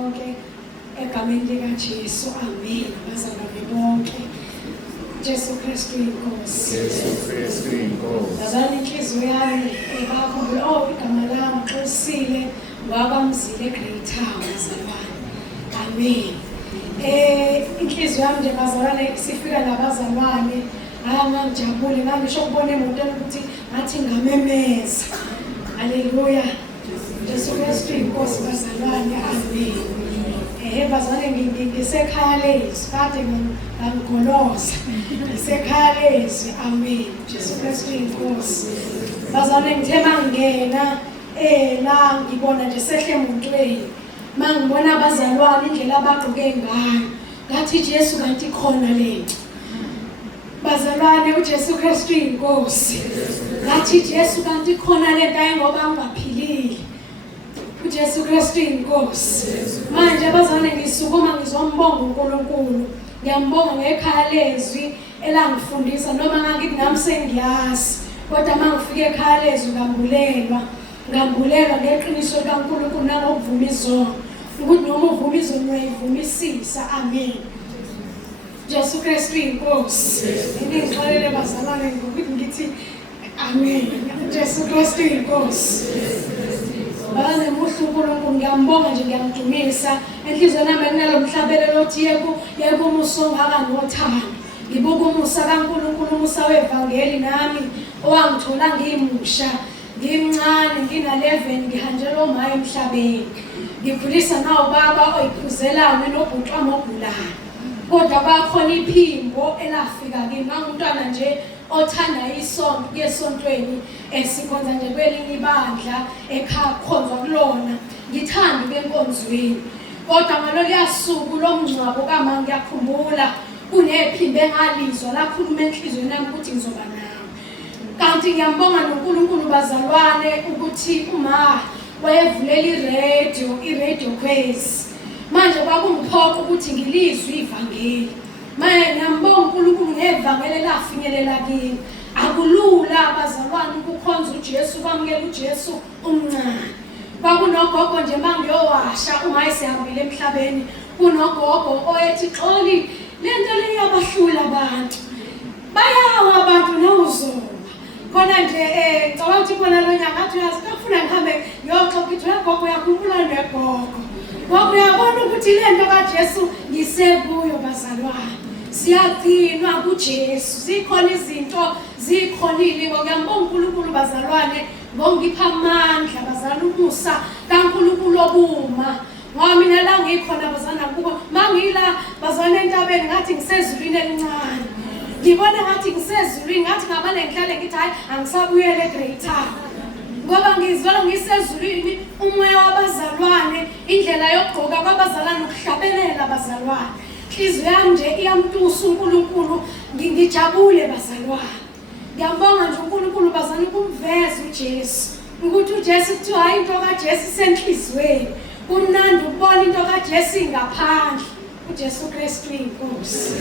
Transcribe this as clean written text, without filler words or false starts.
bonke egameni likaJesu. Amen. Bazalwane bonke. Jesu Kristu inkosi. Jesu Kristu inkosi. Bazalwane inhliziyo yami ekakhumbula igama lami xosile wabamzile eGreat Town bazalwane. Amen. Inhliziyo yami nje bazalwane sifika nabazalwane ngangijabule ngisho ukubona emotweni ukuthi ngathi ngamemeza. Haleluya. Jesu Kristu inkosi bazalwane. Amen. Bazalwane ngisekhaya lezi kade ngangigoloza. Ngisekhaya lezi. Amen. Jesu Kristu inkosi. Bazalwane ngithe mangena la ngibona nje sehle emotweni. Mangibona abazalwane indlela abagqoke ngayo. Ngathi Jesu kanti khona lento. Bazalwane uJesu Kristu inkosi. Ngathi Jesu kanti khona lento ayingoba ngibaphilile. uJesu Kristu inkosi. Manje bazalwane ngisukuma ngizombonga uNkulunkulu. Ngiyambonga ngekhaya lezwi elangifundisa noma ngakithi nami sengiyazi. Kodwa mangifike ekhaya lezwi ngambulelwa ngeqiniso likaNkulunkulu nangokuvuma izono. Ukuthi noma uvuma izono uyayivumisisa. Amen. Jesu Kristu inkosi. Ngixolele bazalwane ngokuthi ngithi amen. Jesu Kristu inkosi. Bazalwane muhle uNkulunkulu ngiyambonga nje ngiyamdumisa. Enhlizweni yami kunalo mhlabelelo othi yebo umusa ongaka nothando. Ngibuka umusa kaNkulunkulu, umusa wevangeli nami owangithola ngimusha. Ngimncane ngina11 ngihanjelwa umaye emhlabeni. Ngikhulisa nawo baba oyiphuzelayo nobhuti wami ogulayo. Kodwa bakhona iphimbo elafika kimi ngumntwana nje othanda isonto kuyesontweni esikhonza nje kwelinye ibandla ekhaya khonzwa kulona. Ngithanda benkonzweni. Kodwa ngalolu yasuku lomngcwabo kama ngiyakhumbula kunephimbo engalizwa lakhuluma enhlizweni yami ukuthi ngizoba nawe. Kanti ngiyambonga noNkulunkulu bazalwane ukuthi uma wayevulela iradio quiz. Manje kwakungiphoqa ukuthi ngilizwe ivangeli. Manje ngiyambonga uNkulunkulu ngevangeli lafinyelela kimi. Akulula bazalwane ukukhonza uJesu kwamukela uJesu umncane. Kwakunogogo nje mangiyowasha uma esihambile emhlabeni. Kunogogo oyethi xoli lento leyabahlula abantu. Bayawa abantu nowuzona. Khona nje ngicabanga ukuthi bona lo nyaka athi uyazi kufuna ngihambe ngiyoxoxa ukuthi gogo yakhumbula negogo. Ngoba uyabona ukuthi lento kaJesu ngisekuyo bazalwane. Siyagcinwa kuJesu. Zikhona izinto zikhonile ngiyambonga uNkulunkulu bazalwane ngongipha amandla bazalwane umusa kaNkulunkulu obuma. Ngoba mina la ngikhona bazalwane kubo mangila bazalwane entabeni ngathi ngisezulwini elincane. Ngibona ngathi ngisezulwini ngathi ngabane ngihlale ngithi hayi angisabuyele eGreat Town. Ngoba ngizwela ngisezulwini umoya wabazalwane indlela yokugqoka kwabazalwane ukuhlabelela abazalwane. Inhliziyo yami nje iyamtusa uNkulunkulu ngijabule bazalwane. Ngiyambonga nje uNkulunkulu bazalwane kumveza uJesu. Ukuthi uJesu kuthiwa hayi into kaJesu isenhlizweni. Kumnandi ukubona into kaJesu ingaphandle. uJesu Kristu inkosi.